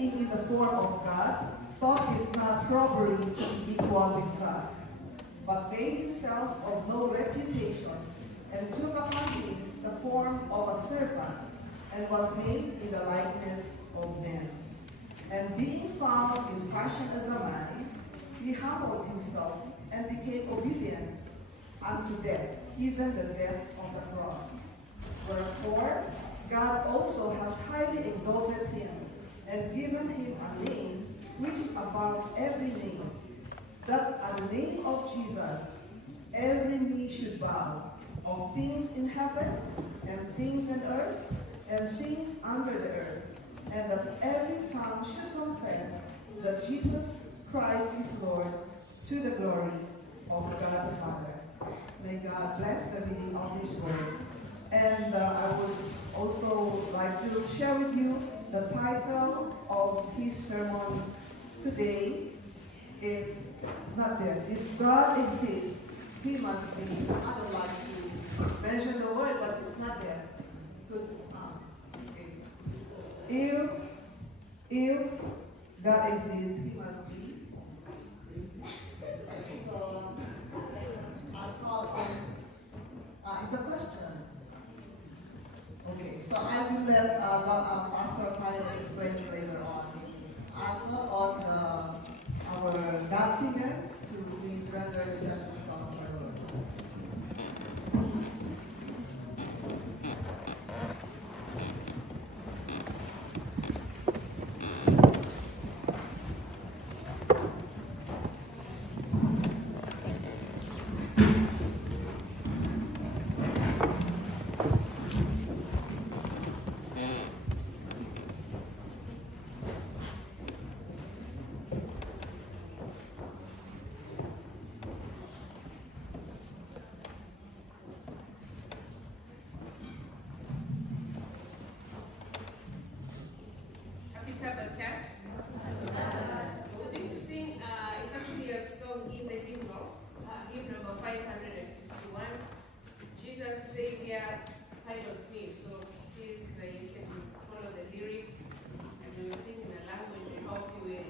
being in the form of God, thought it not robbery to be equal with God, but made himself of no reputation, and took upon him the form of a servant, and was made in the likeness of men. And being found in fashion as a man, he humbled himself, and became obedient unto death, even the death of the cross. Wherefore, God also has highly exalted him, and given him a name which is above every name, that at the name of Jesus every knee should bow, of things in heaven, and things in earth, and things under the earth, and that every tongue should confess that Jesus Christ is Lord, to the glory of God the Father. May God bless the reading of His Word. And I would also like to share with you the title of his sermon today is, it's not there. If God exists, He must be. I don't like to mention the word, but it's not there. Good. Okay. If God exists, He must be. So I'll call on. It's a question. Okay, so I will let Pastor Kyle explain later on. I'm not on our dance singers to please render special songs for the Lord. Sabbath, church. We're going to sing, it's actually a song in the hymn number 551, Jesus, Savior, Pilot Me. So please, you can follow the lyrics, and we will sing in a language we hope you will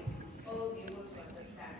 all be able to understand.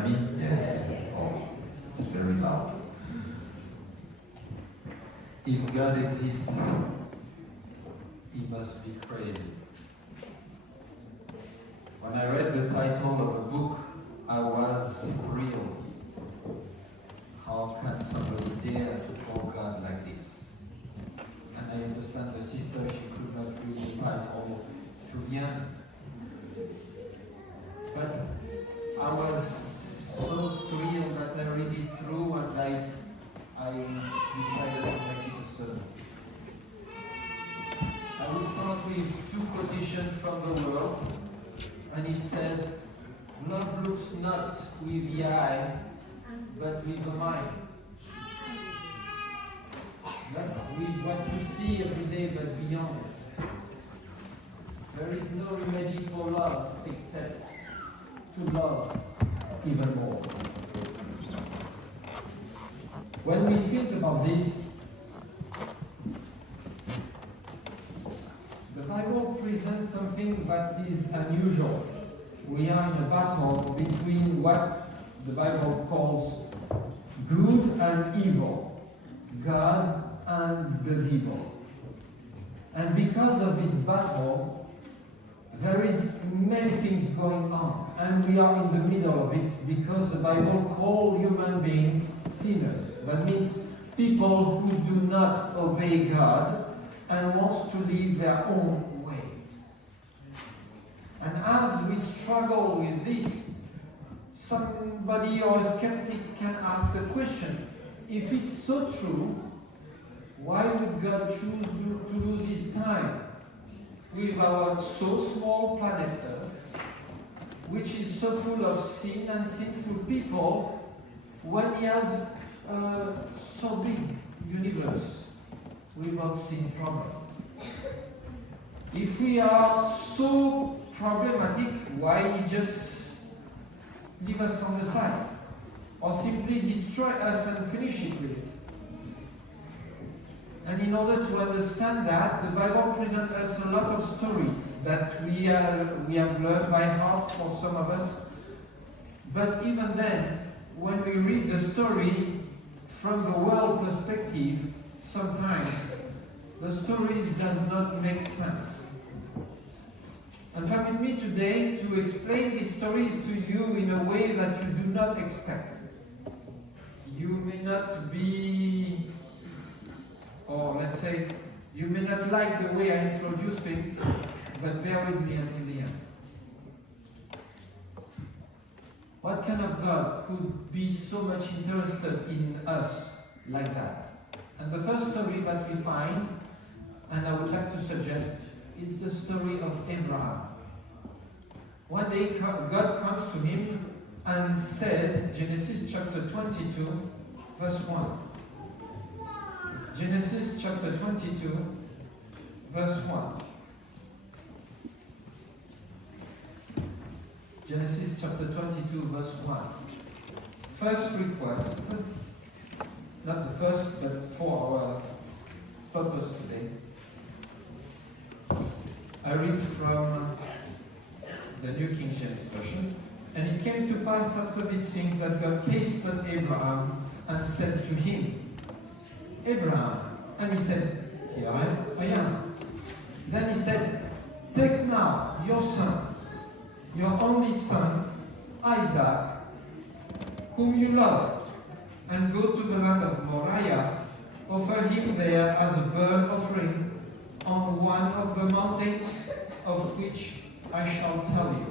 hear me? Yes. Oh, it's very loud. If God exists, He must be crazy. When I read the title of a book, I was thrilled. How can somebody dare to call God like this? And I understand the sister, she could not read the title to the end. But I was so thrilled that I read it through and I decided to make it a sermon. I will start with two quotations from the Word, and it says, "Love looks not with the eye, but with the mind." Not with what you see every day, but beyond it. There is no remedy for love except to love even more. When we think about this, the Bible presents something that is unusual. We are in a battle between what the Bible calls good and evil, God and the devil. And because of this battle, there is many things going on, and we are in the middle of it because the Bible calls human beings sinners. That means people who do not obey God and wants to live their own way. And as we struggle with this, somebody or a skeptic can ask the question, if it's so true, why would God choose to lose His time with our so small planet Earth, which is so full of sin and sinful people, when He has a so big universe without sin problem? If we are so problematic, why He just leave us on the side? Or simply destroy us and finish it with it? And in order to understand that, the Bible presents us a lot of stories that we have learned by heart for some of us. But even then, when we read the story from the world perspective, sometimes the stories does not make sense. And permit me today to explain these stories to you in a way that you do not expect. You may not be, or let's say, you may not like the way I introduce things, but bear with me until the end. What kind of God could be so much interested in us like that? And the first story that we find, and I would like to suggest, is the story of Abraham. One day God comes to him and says, Genesis chapter 22, verse 1. Genesis chapter 22, verse 1. Genesis chapter 22, verse 1. First request, not the first, but for our purpose today. I read from the New King James Version. And it came to pass after these things that God tasted Abraham and said to him, Abraham. And he said, Here I am. Then he said, Take now your son, your only son, Isaac, whom you love, and go to the land of Moriah, offer him there as a burnt offering on one of the mountains of which I shall tell you.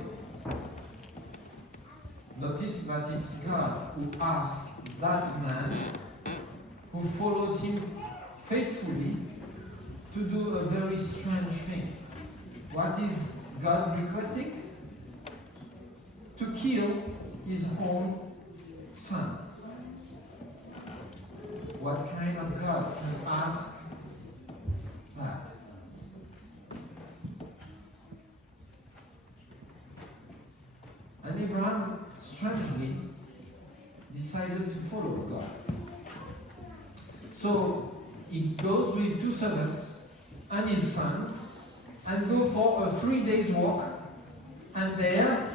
Notice that it's God who asks that man who follows him faithfully to do a very strange thing. What is God requesting? To kill his own son. What kind of God can ask that? And Abraham, strangely, decided to follow God. So he goes with 2 servants and his son and go for a 3 days walk, and there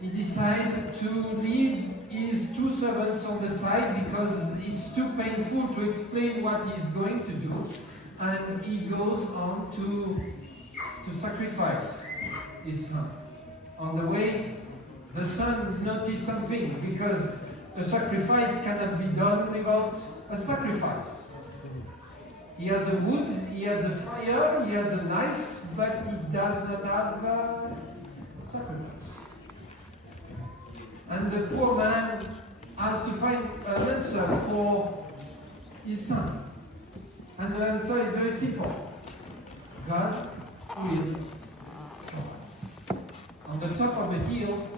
he decided to leave his two servants on the side because it's too painful to explain what he's going to do, and he goes on to sacrifice his son. On the way, the son noticed something, because a sacrifice cannot be done without a sacrifice. He has a wood, he has a fire, he has a knife, but he does not have a sacrifice. And the poor man has to find an answer for his son. And the answer is very simple. God will provide. On the top of the hill,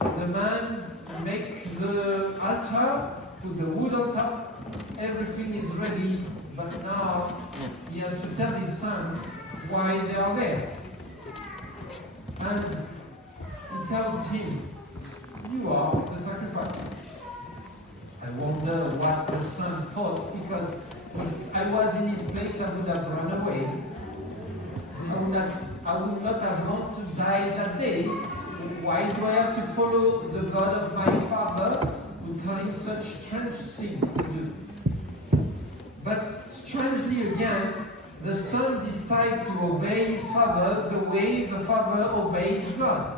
the man makes the altar, put the wood on top, everything is ready, but now he has to tell his son why they are there. And he tells him, you are the sacrifice. I wonder what the son thought, because if I was in his place, I would have run away. I would not have wanted to die that day. Why do I have to follow the God of my father who tell him such strange thing to do? But strangely again, the son decides to obey his father the way the father obeys God.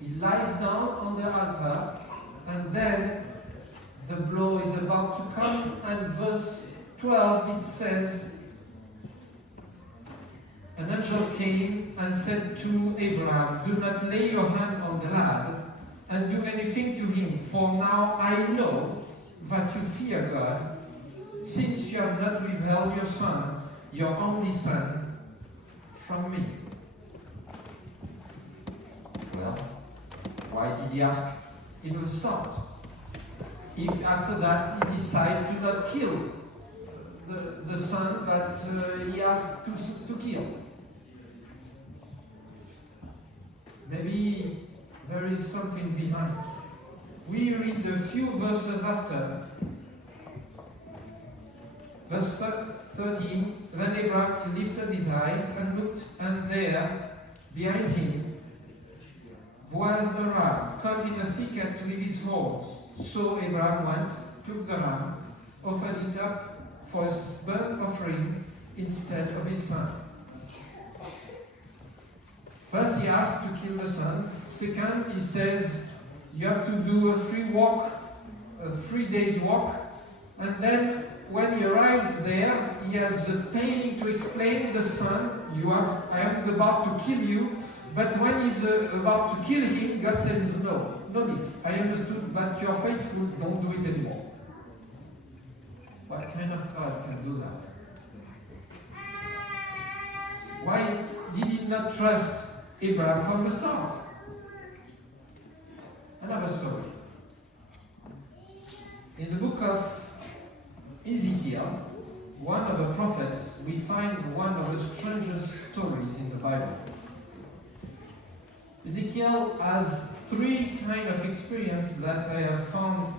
He lies down on the altar, and then the blow is about to come, and verse 12 it says, an angel came and said to Abraham, do not lay your hand on the lad and do anything to him, for now I know that you fear God, since you have not withheld your son, your only son, from me. Well, why did he ask in the start? If after that he decided to not kill the son that he asked to kill? Maybe there is something behind. We read a few verses after. Verse 13, then Abraham lifted his eyes and looked, and there, behind him, was the ram, caught in a thicket with his horns. So Abraham went, took the ram, offered it up for a burnt offering instead of his son. First he asked to kill the son. Second, he says, you have to do a 3 days walk. And then when he arrives there, he has the pain to explain to the son, I am about to kill you. But when he's about to kill him, God says, no need. I understood that you are faithful, don't do it anymore. What kind of God can do that? Why did he not trust Abraham from the start? Another story. In the book of Ezekiel, one of the prophets, we find one of the strangest stories in the Bible. Ezekiel has 3 kinds of experience that I have found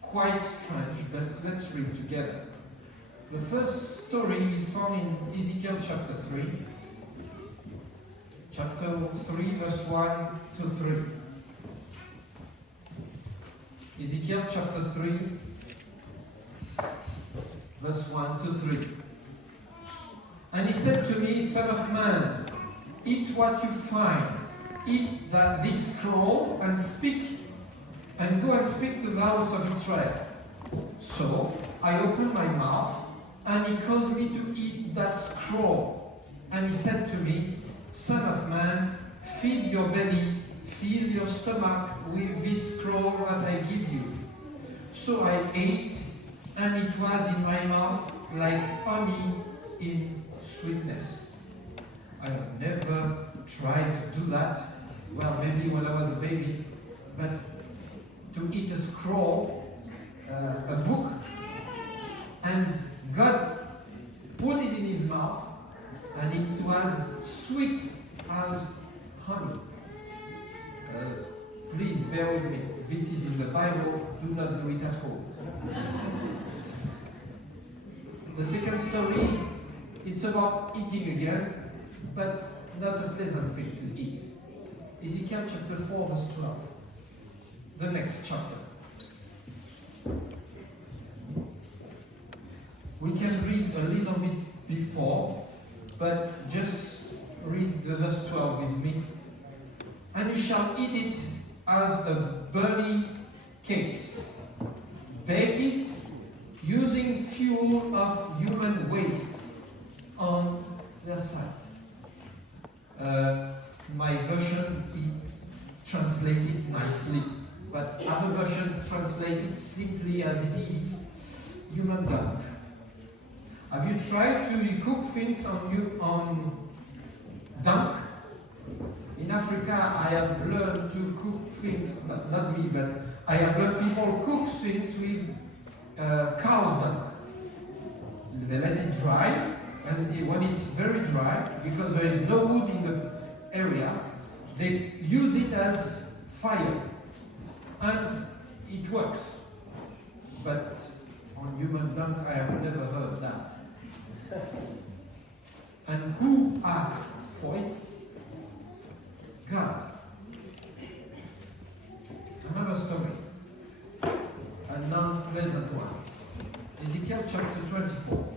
quite strange, but let's read together. The first story is found in Ezekiel chapter 3. Chapter 3, verse 1 to 3. Ezekiel chapter 3, verse 1 to 3. And he said to me, Son of man, eat what you find. Eat this scroll and speak, and go and speak to the house of Israel. So I opened my mouth, and he caused me to eat that scroll. And he said to me, Son of man, feed your belly, fill your stomach with this scroll that I give you. So I ate, and it was in my mouth like honey in sweetness. I have never tried to do that. Well, maybe when I was a baby, but to eat a scroll, a book, and God put it in his mouth, and it was sweet as honey. Please bear with me. This is in the Bible. Do not do it at home. The second story, it's about eating again, but not a pleasant thing to eat. Ezekiel chapter 4, verse 12. the next chapter. We can read a little bit before, but just read the verse 12 with me. And you shall eat it as a burning cakes. Bake it using fuel of human waste on their side. My version translated nicely, but other version translated simply as it is, human dung. Have you tried to cook things on dung? In Africa, I have learned to cook things, not me, but I have learned people cook things with cow's dung. They let it dry, and when it's very dry, because there is no wood in the area, they use it as fire, and it works. But on human dung, I have never heard that. And who asked for it? God. Another story, a non-pleasant one. Ezekiel chapter 24.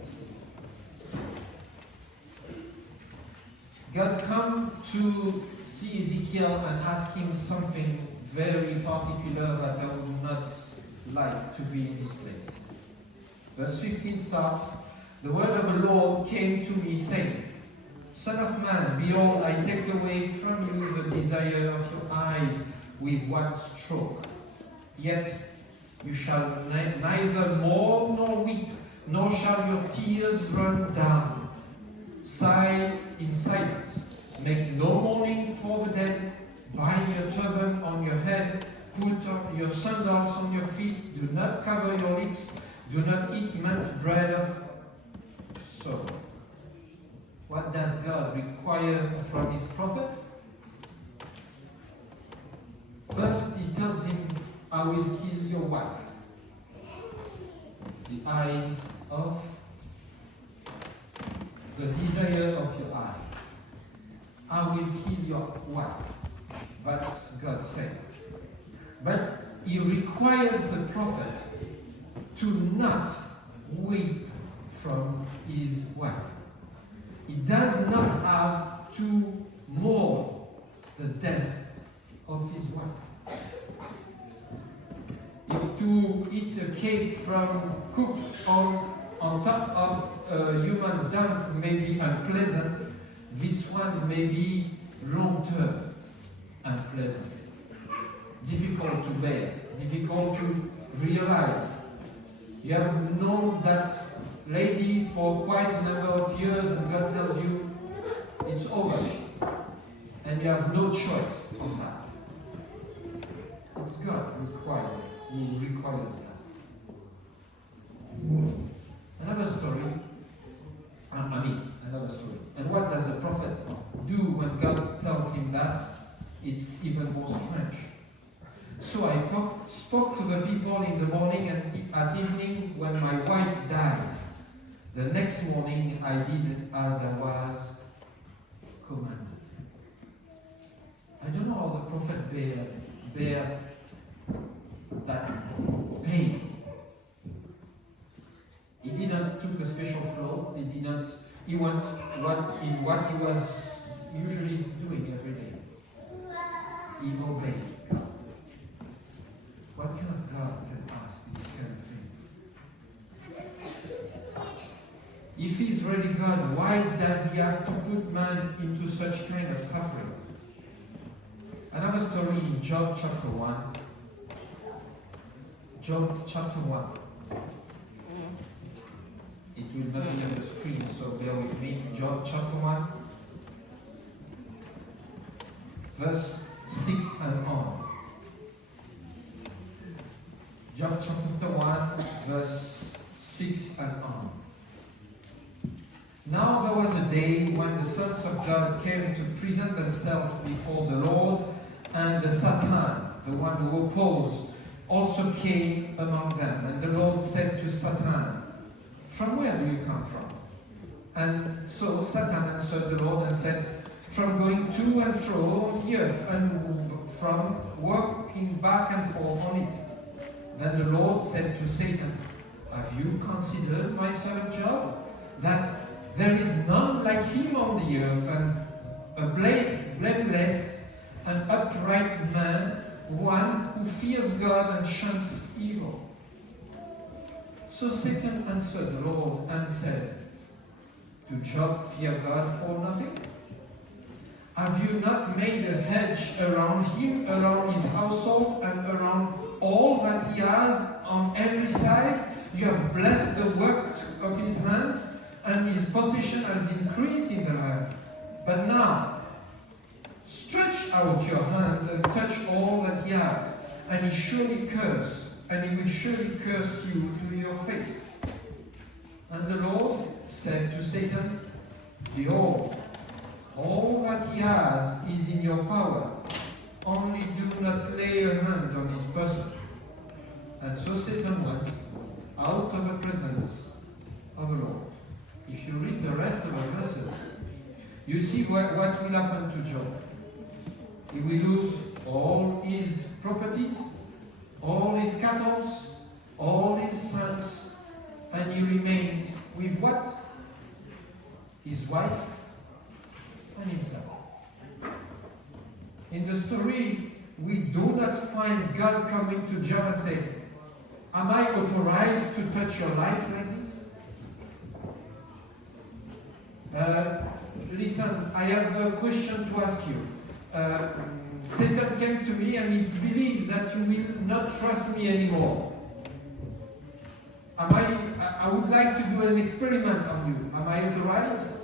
God come to see Ezekiel and ask him something very particular that I would not like to be in this place. Verse 15 starts, the word of the Lord came to me, saying, Son of man, behold, I take away from you the desire of your eyes with one stroke. Yet you shall neither mourn nor weep, nor shall your tears run down. Sigh in silence. Make no mourning for the dead. Bind your turban on your head. Put your sandals on your feet. Do not cover your lips. Do not eat man's bread of sorrow. What does God require from his prophet? First, he tells him, I will kill your wife. The eyes of the desire of your eyes. I will kill your wife. That's God saying. But he requires the prophet to not weep from his wife. He does not have to mourn the death of his wife. If to eat a cake cooked on top of human dung may be unpleasant, this one may be long-term unpleasant. Difficult to bear, difficult to realize. You have known that lady for quite a number of years and God tells you it's over. And you have no choice on that. It's God who requires that. Another story. Another story. And what does the prophet do when God tells him that? It's even more strange. So I spoke to the people in the morning and at evening when my wife died. The next morning I did as I was commanded. I don't know how the prophet bear that pain. He didn't took a special cloth. He went what he was usually doing every day. He obeyed God. What kind of God can ask this kind of thing? If he's really God, why does he have to put man into such kind of suffering? Another story in Job chapter 1. Job chapter 1. It will not be on the screen, so bear with me. Job chapter 1. Verse 6 and on. Job chapter 1, verse 6 and on. Now there was a day when the sons of God came to present themselves before the Lord, and the Satan, the one who opposed, also came among them. And the Lord said to Satan, from where do you come from? And so Satan answered the Lord and said, from going to and fro on the earth, and from working back and forth on it. Then the Lord said to Satan, "Have you considered my servant Job? That there is none like him on the earth, and a blameless and upright man, one who fears God and shuns evil." So Satan answered the Lord and said, "Do Job fear God for nothing? Have you not made a hedge around him, around his household, and around all that he has on every side? You have blessed the work of his hands, and his possession has increased in the land. But now, stretch out your hand and touch all that he has, and he will surely curse you to your face." And the Lord said to Satan, "Behold, all that he has is in your power. Only do not lay a hand on his person." And so Satan went out of the presence of the Lord. If you read the rest of the verses, you see what will happen to Job. He will lose all his properties, all his cattle, all his sons, and he remains with what? His wife and himself. In the story, we do not find God coming to Job and saying, "Am I authorized to touch your life like this?" Listen, I have a question to ask you. Satan came to me and he believes that you will not trust me anymore. I would like to do an experiment on you. Am I authorized?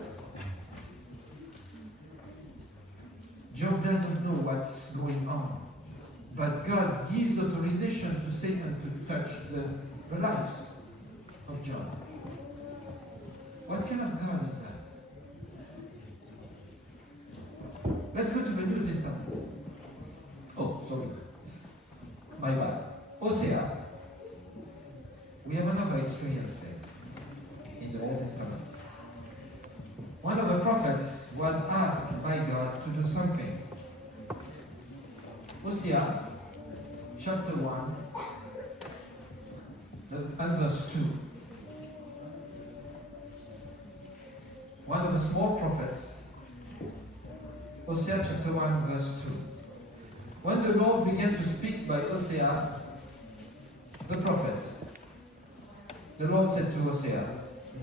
Job doesn't know what's going on. But God gives authorization to Satan to touch the lives of Job. What kind of God is that? Let's go to the New Testament. Oh, sorry. My bad. Hosea. We have another experience there in the Old Testament. One of the prophets was asked by God to do something. Hosea chapter 1 and verse 2. One of the small prophets, Hosea chapter 1 verse 2. When the Lord began to speak by Hosea, the prophet, the Lord said to Hosea,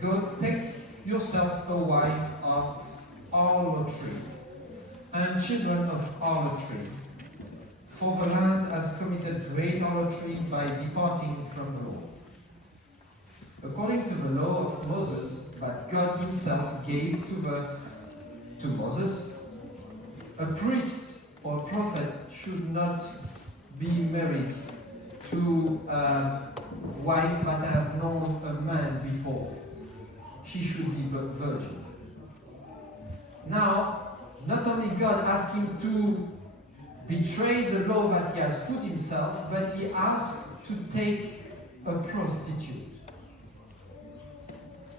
"Go, take yourself a wife of harlotry and children of harlotry, for the land has committed great harlotry by departing from the Lord. According to the law of Moses that God himself gave to Moses, a priest or prophet should not be married to a wife that have known a man before. She should be virgin." Now, not only God asked him to betray the law that he has put himself, but he asked to take a prostitute.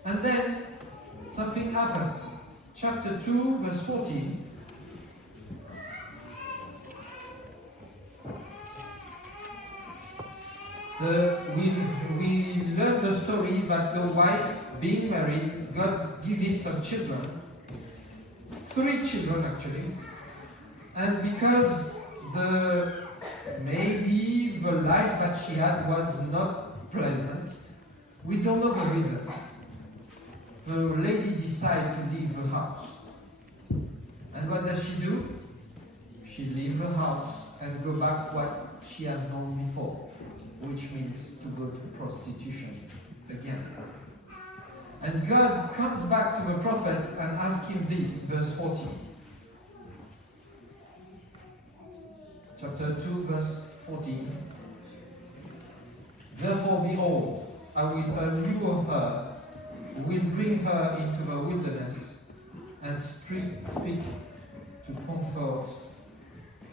And then something happened. Chapter 2, verse 14. We learn the story that the wife being married, God gave him some children, 3 children actually, and because maybe the life that she had was not pleasant, we don't know the reason. The lady decided to leave the house. And what does she do? She leaves the house and go back what she has known before, which means to go to prostitution again. And God comes back to the prophet and asks him this, verse 14. Chapter 2, verse 14. "Therefore, behold, I will allure her, will bring her into the wilderness, and speak to comfort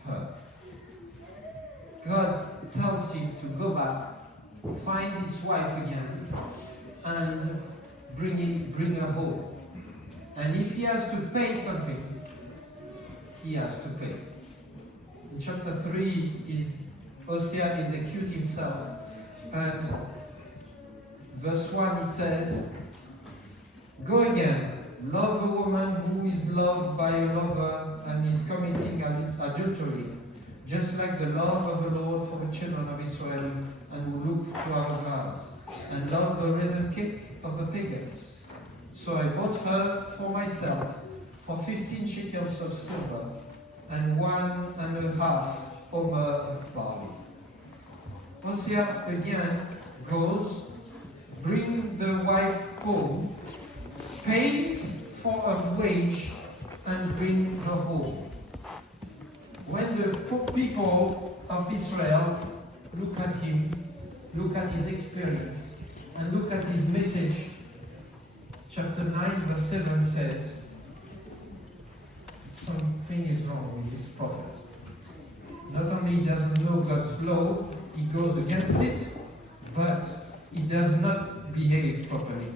her." God tells him to go back, find his wife again, and bring her home. And if he has to pay something, he has to pay. chapter 3, Hosea executes himself. And verse 1 it says, "Go again, love a woman who is loved by a lover and is committing adultery, just like the love of the Lord for the children of Israel, and who look to our gods, and love the risen cake of the pagans. So I bought her for myself for 15 shekels of silver and 1.5 omer of barley." Hosea again goes, bring the wife home, pays for a wage, and bring her home. When the people of Israel look at him, look at his experience, and look at his message, chapter 9, verse 7 says, something is wrong with this prophet. Not only he doesn't know God's law, he goes against it, but he does not behave properly.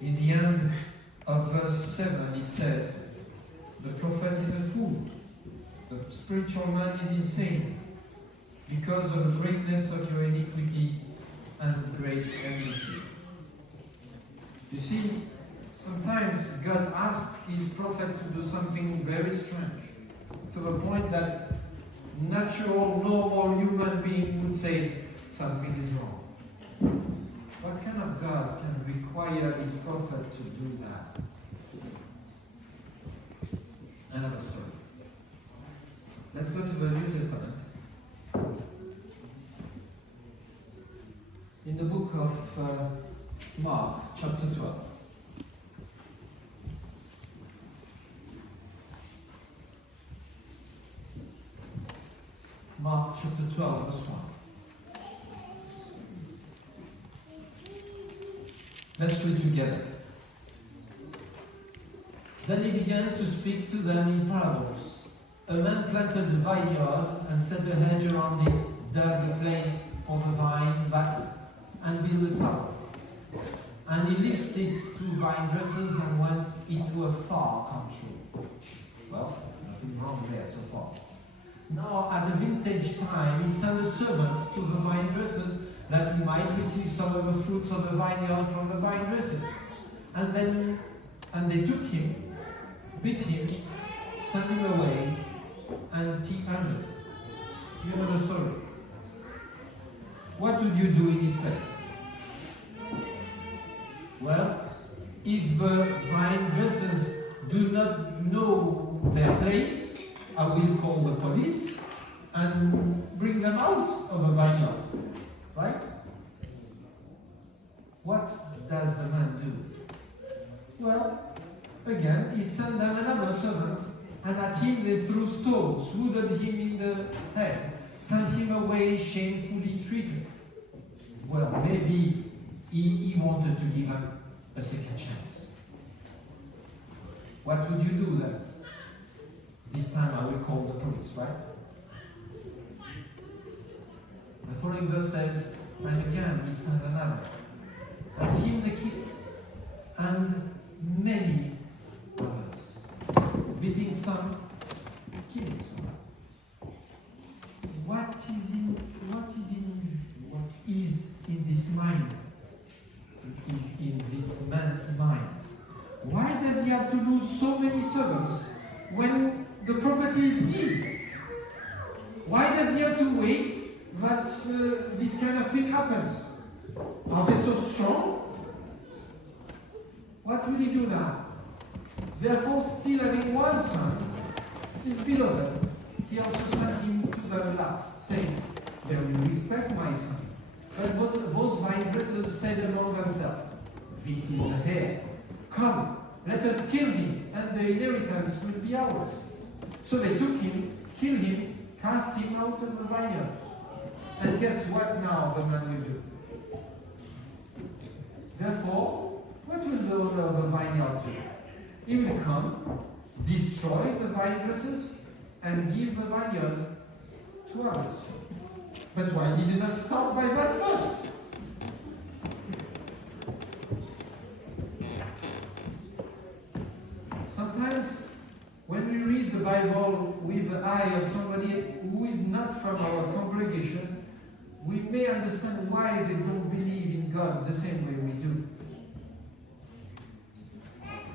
In the end of verse 7 it says, the prophet is a fool, the spiritual man is insane, because of the greatness of your iniquity and great enmity. You see, sometimes God asks his prophet to do something very strange, to the point that natural, normal human being would say, something is wrong. What kind of God can require his prophet to do that? Another story. Let's go to the New Testament. In the book of Mark, chapter 12. Mark chapter 12, verse 1. Let's read together. Then he began to speak to them in parables. A man planted a vineyard and set a hedge around it, dug a place for the vine vat, and built a tower. And he listed 2 vine dressers and went into a far country. Well, nothing wrong there so far. Now, at the vintage time, he sent a servant to the vine dressers that he might receive some of the fruits of the vineyard from the vine dressers. And they took him, beat him, sent him away, empty-handed. You know the story. What would you do in this place? Well, if the vine dressers do not know their place, I will call the police and bring them out of the vineyard. Right? What does the man do? Well, again, he sent them another servant, and at him they threw stones, wounded him in the head, sent him away shamefully treated. Well, maybe he wanted to give him a second chance. What would you do then? This time I will call the police, right? The following verse says, and again he sent another, and him they killed, and many others, beating some, killing some. What is in this mind? In this man's mind? Why does he have to lose so many servants when the property is his? Why does he have to wait that this kind of thing happens? Are they so strong? What will he do now? Therefore, still having one son, his beloved, he also sent him to the last, saying, they will respect my son. But those vine dressers said among themselves, this is the heir. Come, let us kill him, and the inheritance will be ours. So they took him, killed him, cast him out of the vineyard. And guess what now the man will do? Therefore, what will the owner of the vineyard do? He will come, destroy the vine dressers, and give the vineyard to others. But why did he not start by that first? Sometimes, when we read the Bible with the eye eye of somebody who is not from our congregation, we may understand why they don't believe in God the same way we do.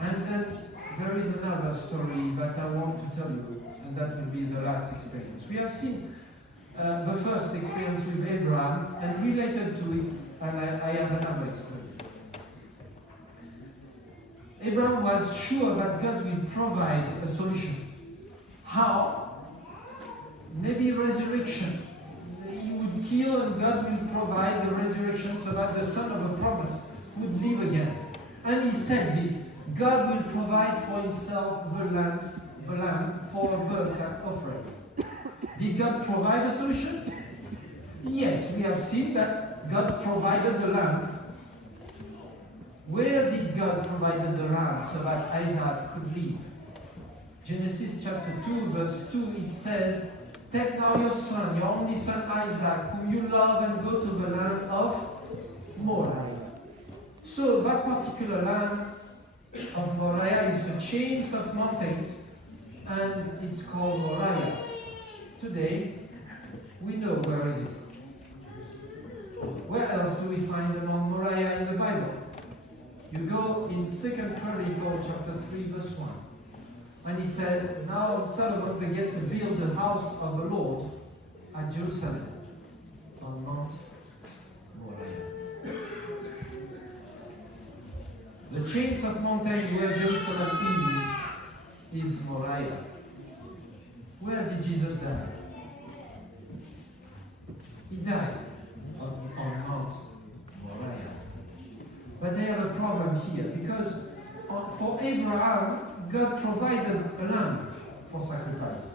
And then there is another story that I want to tell you, and that will be the last experience. We have seen the first experience with Abraham, and related to it, and I have another experience. Abraham was sure that God will provide a solution. How? Maybe resurrection. He would kill and God will provide the resurrection so that the son of a promise would live again. And he said this, God will provide for himself the lamb for a burnt offering. Did God provide a solution? Yes, we have seen that God provided the lamb. Where did God provide the lamb so that Isaac could live? Genesis chapter 2, verse 2, it says, "Take now your son, your only son Isaac, whom you love, and go to the land of Moriah." So that particular land of Moriah is the chains of mountains, and it's called Moriah. Today, we know where is it. Where else do we find the Mount Moriah in the Bible? You go in 2 Chronicles chapter 3, verse 1. And it says, "Now Solomon began to build the house of the Lord at Jerusalem on Mount Moriah." The chains of mountain where Jerusalem is Moriah. Where did Jesus die? He died on Mount Moriah. But they have a problem here, because for Abraham, God provided a lamb for sacrifice.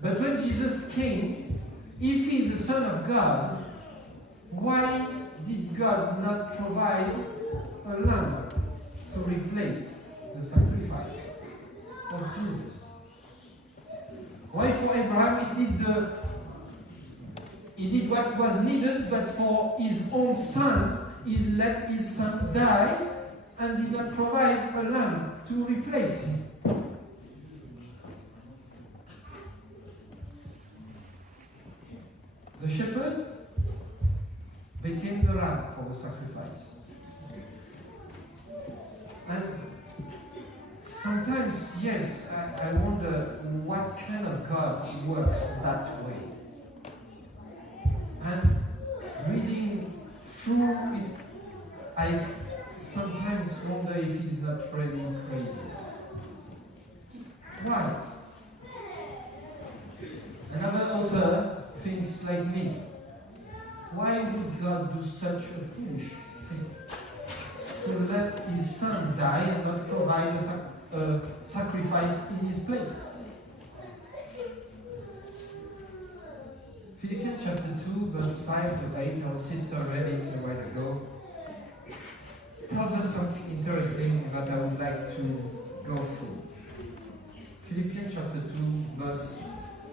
But when Jesus came, if he is the Son of God, why did God not provide a lamb to replace the sacrifice of Jesus? Why for Abraham he did what was needed, but for his own son, he let his son die and did not provide a lamb to replace him. The shepherd became the lamb for the sacrifice. And sometimes, yes, I wonder what kind of God works that way. And reading through it, I sometimes wonder if he's not really crazy. Why? Another author thinks like me. Why would God do such a foolish thing? To let his son die and not provide a sacrifice in his place. Philippians chapter 2, verse 5 to 8, our sister read it a while ago, tells us something interesting that I would like to go through. Philippians chapter 2, verse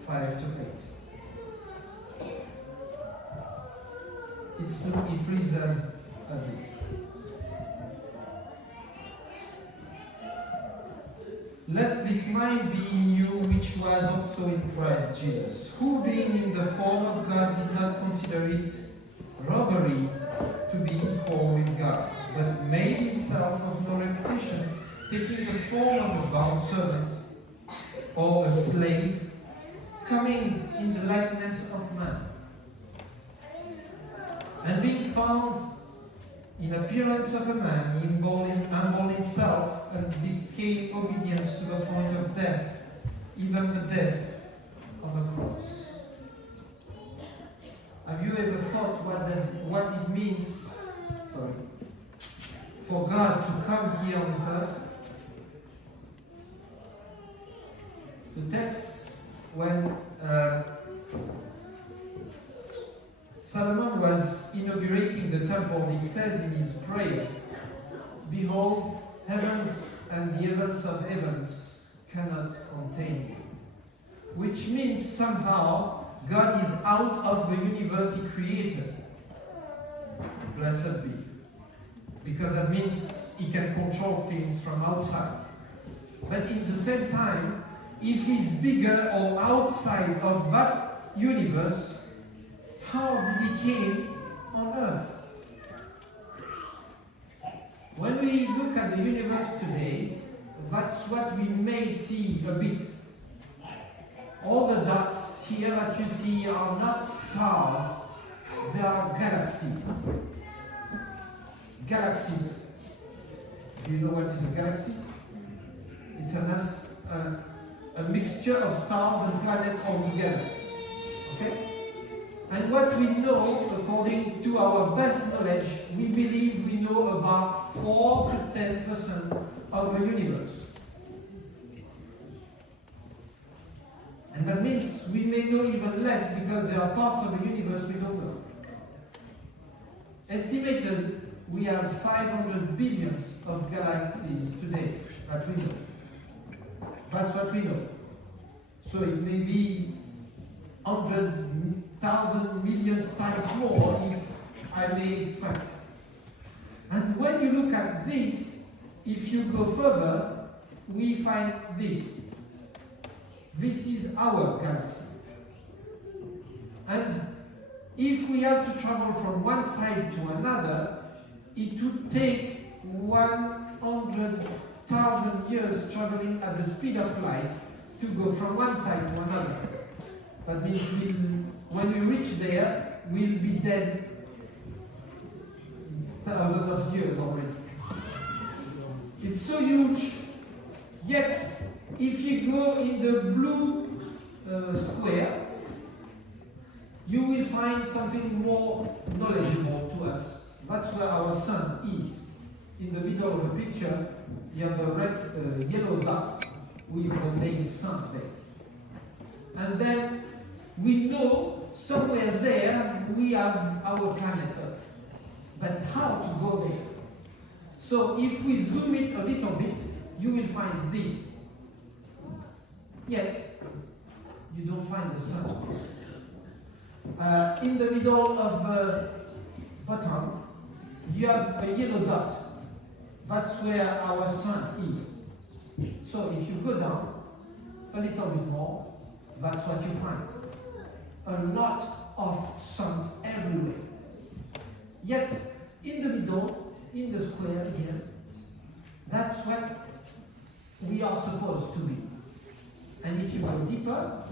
5 to 8. It reads as this. "Let this mind be in you, which was also in Christ Jesus, who being in the form of God did not consider it robbery to be equal with God, but made himself of no reputation, taking the form of a bond servant or a slave, coming in the likeness of man. And being found in appearance of a man, he humbled himself and became obedient to the point of death, even the death of a cross." Have you ever thought what it means for God to come here on earth? The text, when Solomon was inaugurating the temple, he says in his prayer, "Behold, heavens and the heavens of heavens cannot contain you." Which means somehow God is out of the universe he created. Blessed be. Because that means he can control things from outside. But in the same time, if he's bigger or outside of that universe, how did he came on earth? When we look at the universe today, that's what we may see a bit. All the dots here that you see are not stars, they are galaxies. Galaxies. Do you know what is a galaxy? It's a mixture of stars and planets all together. Okay? And what we know, according to our best knowledge, we believe we know about 4 to 10% of the universe. And that means we may know even less because there are parts of the universe we don't know. Estimated, we have 500 billions of galaxies today that we know. That's what we know. So it may be 100,000 million times more if I may expect. And when you look at this, if you go further, we find this. This is our galaxy. And if we have to travel from one side to another, it would take 100,000 years traveling at the speed of light to go from one side to another. That means when we reach there, we'll be dead thousands of years already. It's so huge. Yet, if you go in the blue square, you will find something more knowledgeable to us. That's where our sun is. In the middle of the picture, you have the red, yellow dot with the name sun there. And then we know somewhere there we have our planet Earth. But how to go there? So if we zoom it a little bit, you will find this. Yet, you don't find the sun. In the middle of the bottom, you have a yellow dot. That's where our sun is. So if you go down a little bit more, that's what you find. A lot of suns everywhere. Yet, in the middle, in the square again, that's what we are supposed to be. And if you go deeper,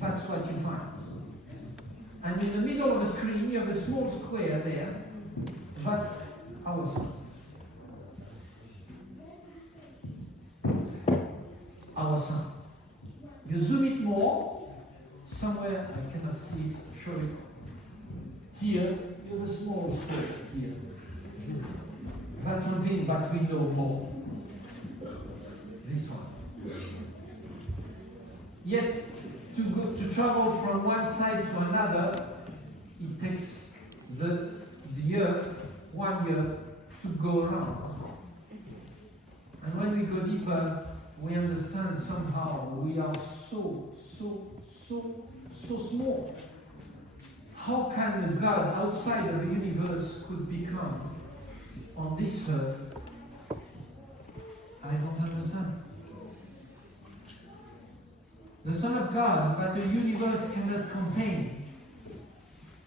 that's what you find. And in the middle of the screen, you have a small square there. That's our sun. Our sun. You zoom it more, somewhere, I cannot see it, show it. Here, you have a small square here. That's something that we know more. This one. Yet, to travel from one side to another, it takes the Earth 1 year to go around. And when we go deeper, we understand somehow we are so small. How can a God outside of the universe could become on this earth? I don't understand. The Son of God that the universe cannot contain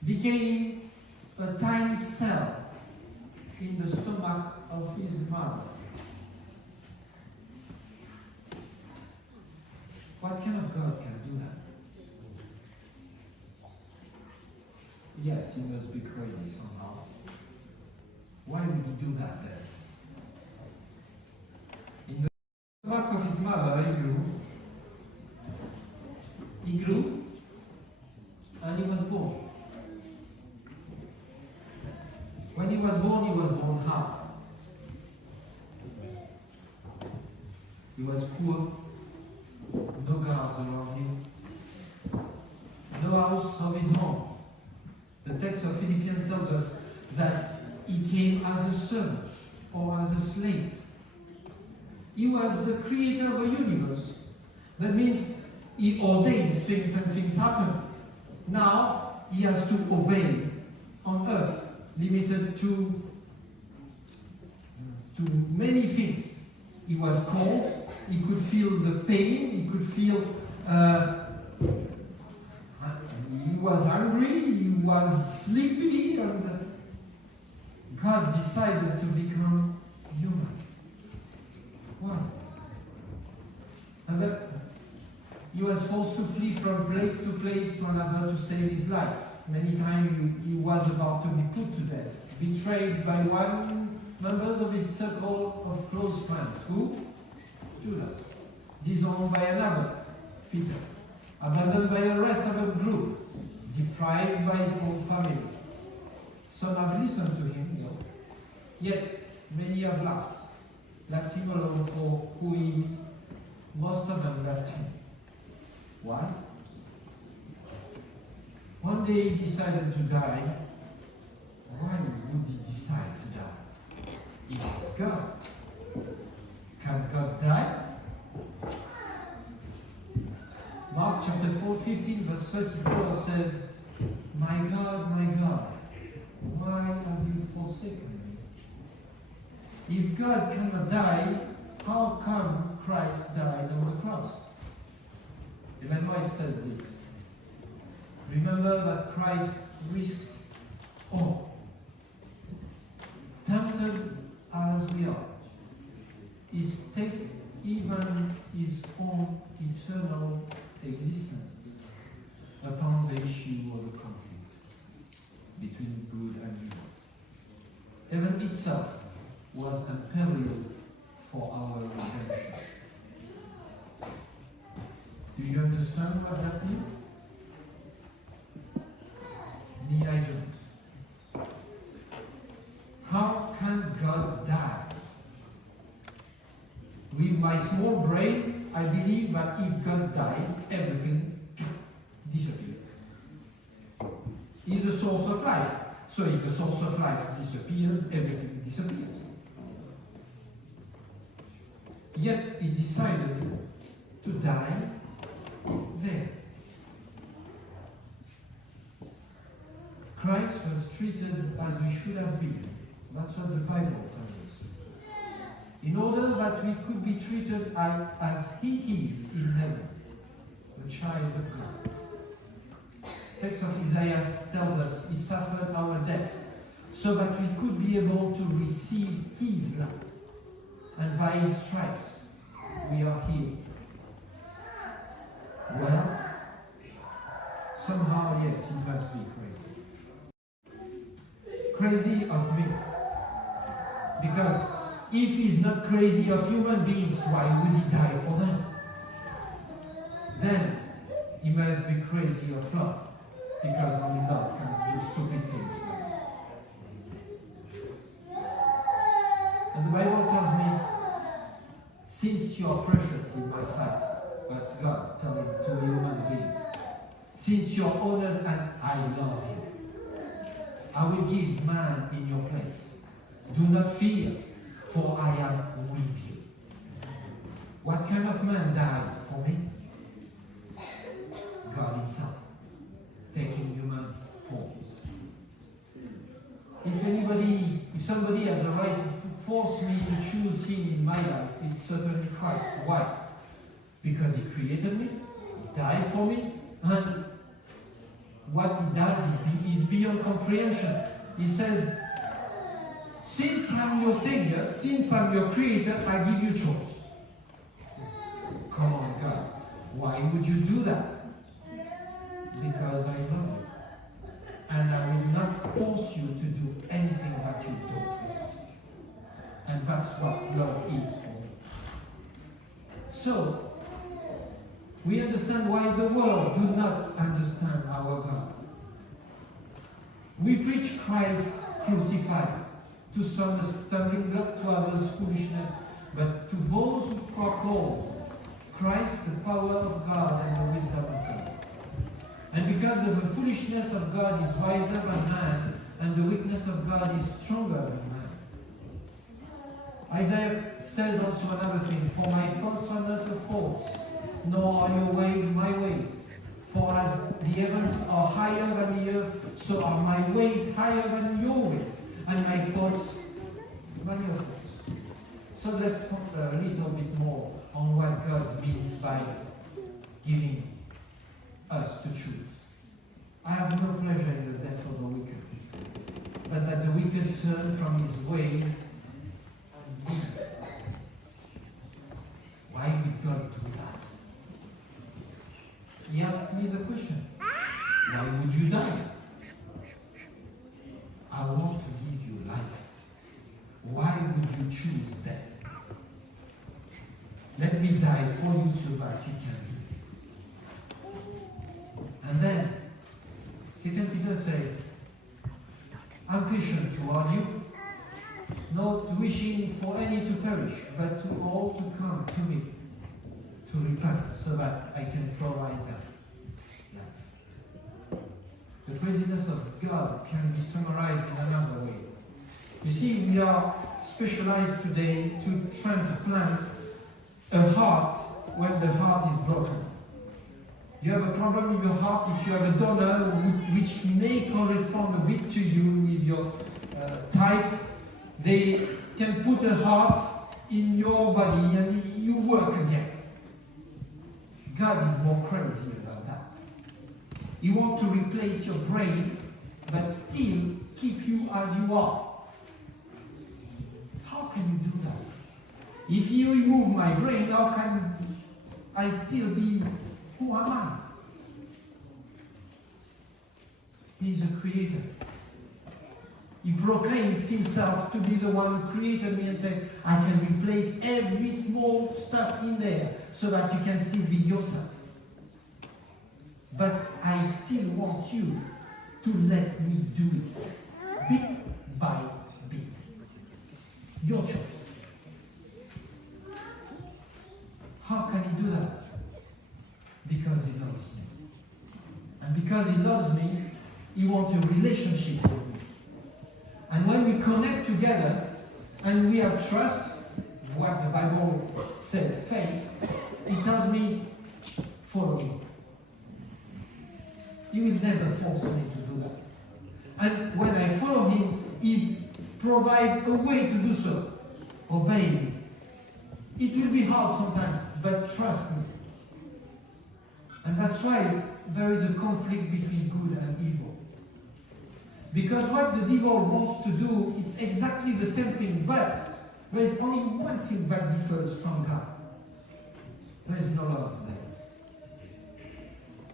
became a tiny cell in the stomach of his mother. What kind of God can do that? Yes, he must be crazy somehow. Why would he do that then? In the stomach of his mother, he grew, and he was born. When he was born how? He was poor, no guards around him, no house of his own. The text of Philippians tells us that he came as a servant or as a slave. He was the creator of a universe. That means he ordains things and things happen. Now he has to obey on earth, limited to many things. He was called he could feel the pain, he could feel he was hungry, he was sleepy, and God decided to become human. Why? And that he was forced to flee from place to place to another to save his life. Many times he was about to be put to death, betrayed by one member of his circle of close friends. Who? Judas. Disowned by another, Peter. Abandoned by the rest of the group. Deprived by his own family. Some have listened to him, yet many have left him alone for who he is. Most of them left him. Why? One day he decided to die. Why would he decide to die? He was God. Can God die? Mark chapter 15 verse 34 says, my God, why have you forsaken me? If God cannot die, how come Christ died on the cross? Ellen White says this. Remember that Christ risked all. Tempted as we are, he staked even his own eternal existence upon the issue of the conflict between good and evil. Heaven itself was imperiled for our redemption. Do you understand what that means? Me, I don't. How can God die? With my small brain, I believe that if God dies, everything disappears. He's the source of life. So if the source of life disappears, everything disappears. Yet he decided to die there. Christ was treated as we should have been. That's what the Bible tells us. In order that we could be treated as he is in heaven, the child of God. Text of Isaiah tells us he suffered our death so that we could be able to receive his life. And by his stripes we are healed. Well, somehow, yes, he must be crazy. Crazy of me. Because if he's not crazy of human beings, why would he die for them? Then he must be crazy of love. Because only love can do stupid things like this. And the Bible tells me, since you are precious in my sight, that's God telling to a human being, since you are honored and I love you, I will give man in your place. Do not fear, for I am with you. What kind of man died for me? God himself, taking human forms. If somebody has a right to force me to choose him in my life, it's certainly Christ. Why? Because he created me, he died for me, and what he does is beyond comprehension. He says, since I'm your Savior, since I'm your Creator, I give you choice. Come on, God. Why would you do that? Because I love you. And I will not force you to do anything that you don't want. And that's what love is for me. So, we understand why the world do not understand our God. We preach Christ crucified. To some a stumbling block, to others foolishness. But to those who are called, Christ, the power of God and the wisdom of God. And because of the foolishness of God is wiser than man, and the weakness of God is stronger than man. Isaiah says also another thing, for my thoughts are not your thoughts, nor are your ways my ways. For as the heavens are higher than the earth, so are my ways higher than your ways, and my thoughts than your thoughts. So let's ponder a little bit more on what God means by giving us to choose. I have no pleasure in the death of the wicked, but that the wicked turn from his ways and live. Why would God do that? He asked me the question, why would you die? I want to give you life. Why would you choose death? Let me die for you so that you can live. And then, 2 Peter says, I'm patient toward you, not wishing for any to perish, but to all to come to me, to repent, so that I can provide them life. The presence of God can be summarized in another way. You see, we are specialized today to transplant a heart when the heart is broken. You have a problem with your heart if you have a donor which may correspond a bit to you with your type. They can put a heart in your body and you work again. God is more crazy about that. He wants to replace your brain but still keep you as you are. How can you do that? If you remove my brain, how can I still be who am I? He's a creator. He proclaims himself to be the one who created me and said, I can replace every small stuff in there so that you can still be yourself. But I still want you to let me do it bit by bit. Your choice. How can he do that? Because he loves me. And because he loves me, he wants a relationship with me. And when we connect together and we have trust, what the Bible says, faith, he tells me, follow me. He will never force me to do that. And when I follow him, he provides a way to do so. Obey me. It will be hard sometimes, but trust me. And that's why there is a conflict between good and evil. Because what the devil wants to do, it's exactly the same thing, but there is only one thing that differs from God. There is no love there.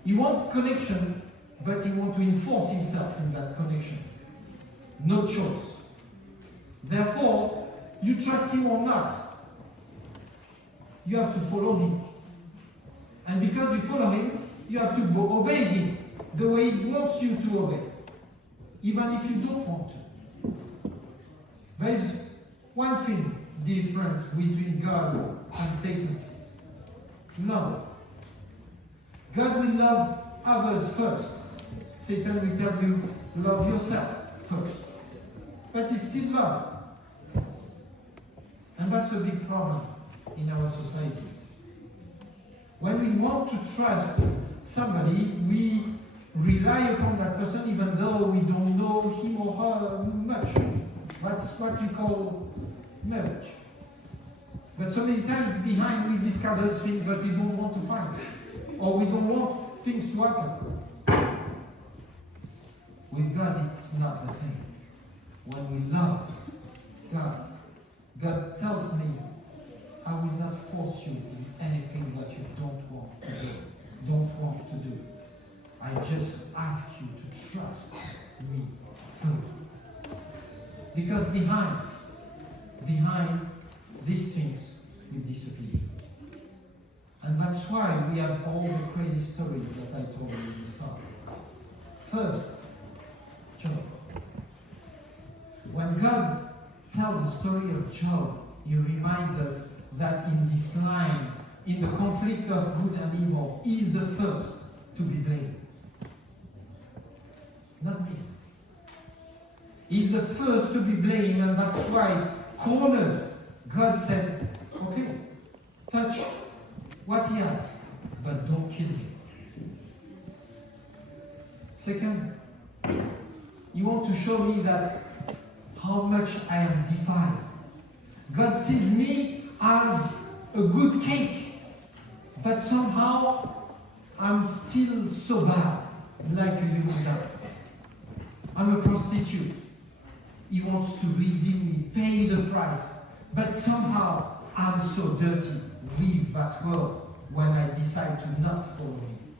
He wants connection, but he wants to enforce himself in that connection. No choice. Therefore, you trust him or not, you have to follow him. And because you follow him, you have to obey him the way he wants you to obey, even if you don't want to. There is one thing different between God and Satan. Love. God will love others first. Satan will tell you, love yourself first. But it's still love. And that's a big problem in our societies. When we want to trust somebody, we rely upon that person even though we don't know him or her much. That's what we call marriage. But so many times behind we discover things that we don't want to find. Or we don't want things to happen. With God it's not the same. When we love God, God tells me, I will not force you in anything that you don't want to do. Don't want to do. I just ask you to trust me fully. Because behind these things will disappear. And that's why we have all the crazy stories that I told you at the start. First, Job. When God tells the story of Job, he reminds us that in this line, in the conflict of good and evil, he is the first to be blamed. Not me. He's the first to be blamed, and that's why, cornered, God said, okay, touch what he has, but don't kill him. Second, you want to show me that how much I am defiled. God sees me as a good cake, but somehow I'm still so bad, like a human dog. I'm a prostitute. He wants to redeem me, pay the price, but somehow I'm so dirty. Leave that world when I decide to not follow him.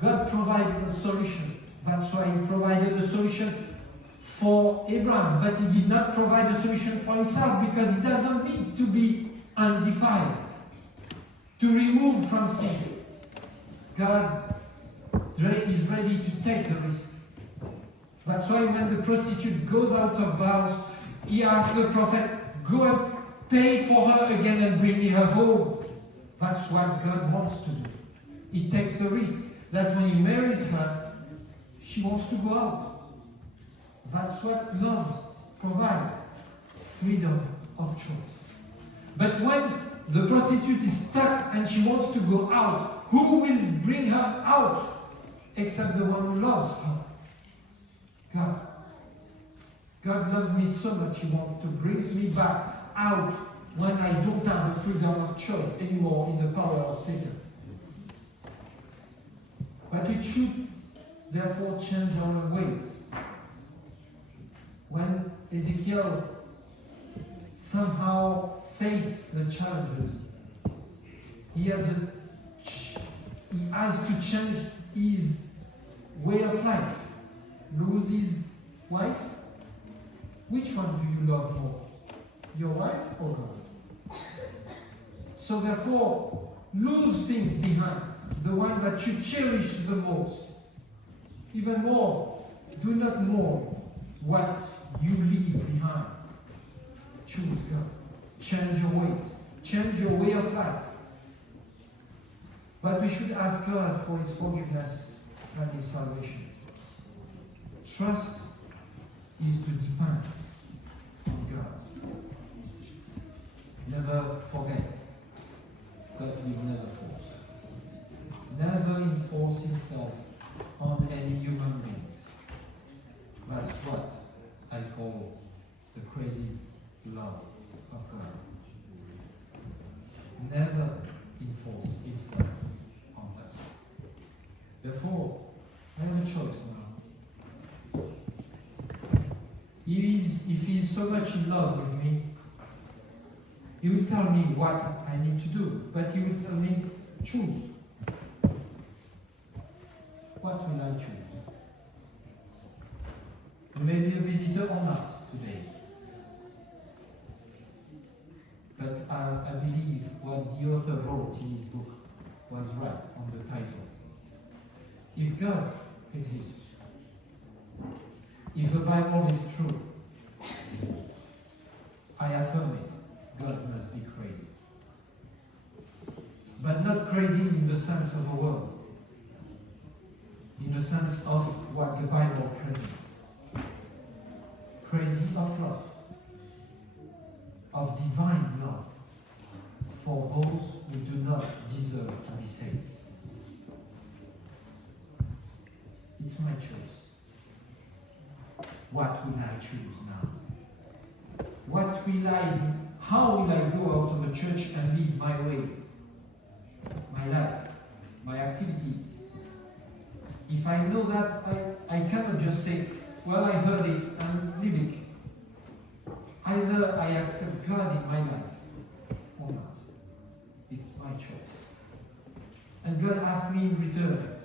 God provided a solution. That's why he provided a solution for Abraham, but he did not provide a solution for himself because he doesn't need to be undefiled, to remove from sin. God is ready to take the risk. That's why when the prostitute goes out of the house, he asks the prophet, go and pay for her again and bring her home. That's what God wants to do. He takes the risk that when he marries her, she wants to go out. That's what love provides, freedom of choice. But when the prostitute is stuck and she wants to go out, who will bring her out except the one who loves her? God. God loves me so much, he wants to bring me back out when I don't have the freedom of choice anymore in the power of Satan. But we should therefore change our ways. When Ezekiel somehow faced the challenges, he has to change his way of life. Lose his wife? Which one do you love more? Your wife or God? So therefore, lose things behind, the one that you cherish the most. Even more, do not mourn what you leave behind. Choose God. Change your ways. Change your way of life. But we should ask God for his forgiveness and his salvation. Trust is to depend on God. Never forget. God will never force. Never enforce himself on any human beings. That's what I call the crazy love of God. Never enforce himself on us. Therefore, I have a choice now. If he is so much in love with me, he will tell me what I need to do, but he will tell me, choose. What will I choose? You may be a visitor or not today. But I believe what the author wrote in his book was right on the title. If God exists, if the Bible is true, I affirm it, God must be crazy. But not crazy in the sense of a world, in the sense of what the Bible presents. Crazy of love, of divine love, for those who do not deserve to be saved. It's my choice. What will I choose now? How will I go out of the church and live my way, my life, my activities? If I know that, I cannot just say, well, I heard it and live it. Either I accept God in my life or not. It's my choice. And God asked me in return,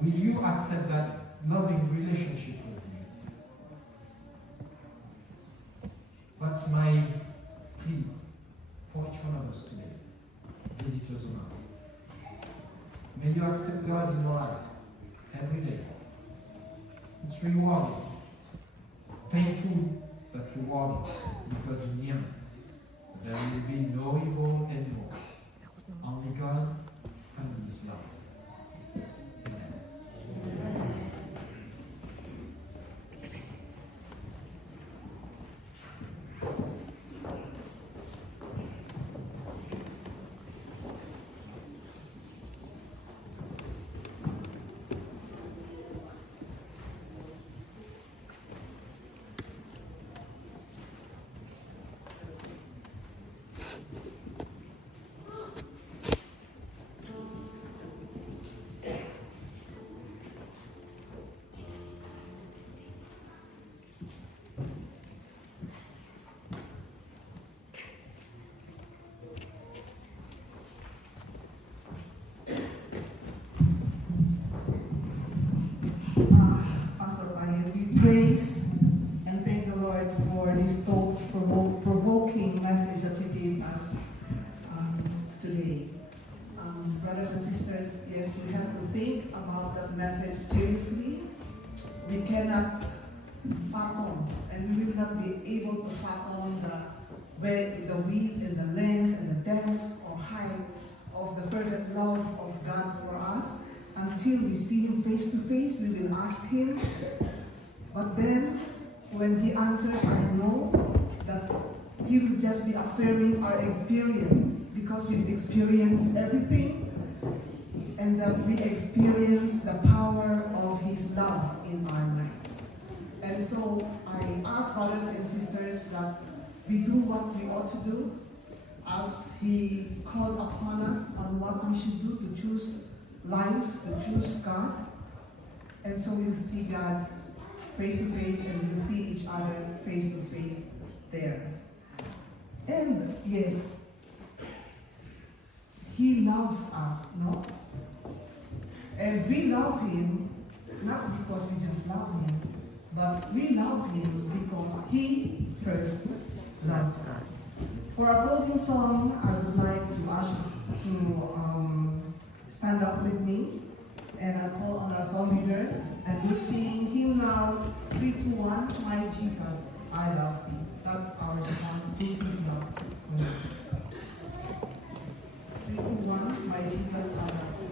will you accept that loving relationship with me? That's my plea for each one of us today, visitors or not. May you accept God in your life every day. It's rewarding, painful, but rewarding, because in the end, there will be no evil anymore. Only God and his love. Amen. be able to fathom the width and the length and the depth or height of the fervent love of God for us. Until we see Him face to face, we will ask Him. But then, when He answers, I know that He will just be affirming our experience, because we've experienced everything, and that we experience the power of His love in our lives. And so I ask brothers and sisters that we do what we ought to do, as He called upon us on what we should do to choose life, to choose God. And so we'll see God face to face, and we'll see each other face to face there. And yes, He loves us, no? And we love Him, not because we just love Him, but we love Him because He first loved us. For our closing song, I would like to ask you to stand up with me, and I'll call on our song leaders, and we'll sing hymn now 321, My Jesus, I Love Thee. That's our song to His love. 321, My Jesus, I Love Thee.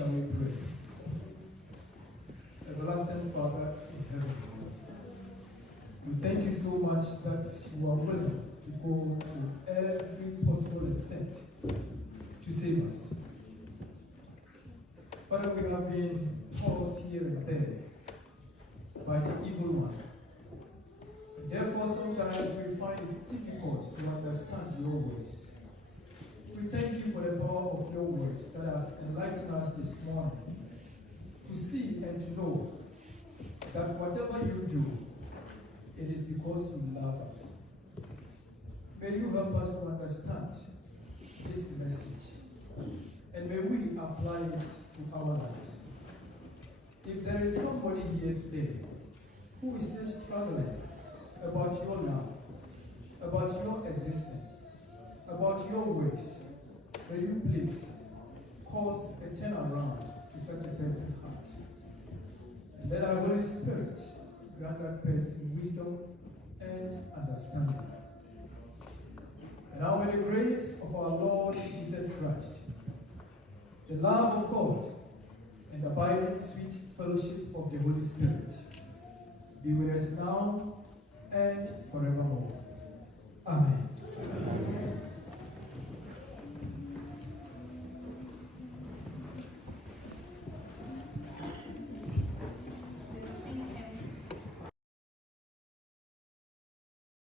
Shall we pray? you so much that you are willing to go to every possible extent to save us. Father, we have been tossed here and there by the evil one. And therefore, sometimes we find it difficult to understand your ways. We thank you for the power of your word that has enlightened us this morning to see and to know that whatever you do, it is because you love us. May you help us to understand this message, and may we apply it to our lives. If there is somebody here today who is still struggling about your love, about your existence, about your ways, may you please cause a turnaround to such a person's heart. And let our Holy Spirit grant that person wisdom and understanding. And now may the grace of our Lord Jesus Christ, the love of God, and the abiding sweet fellowship of the Holy Spirit be with us now and forevermore. Amen. Amen.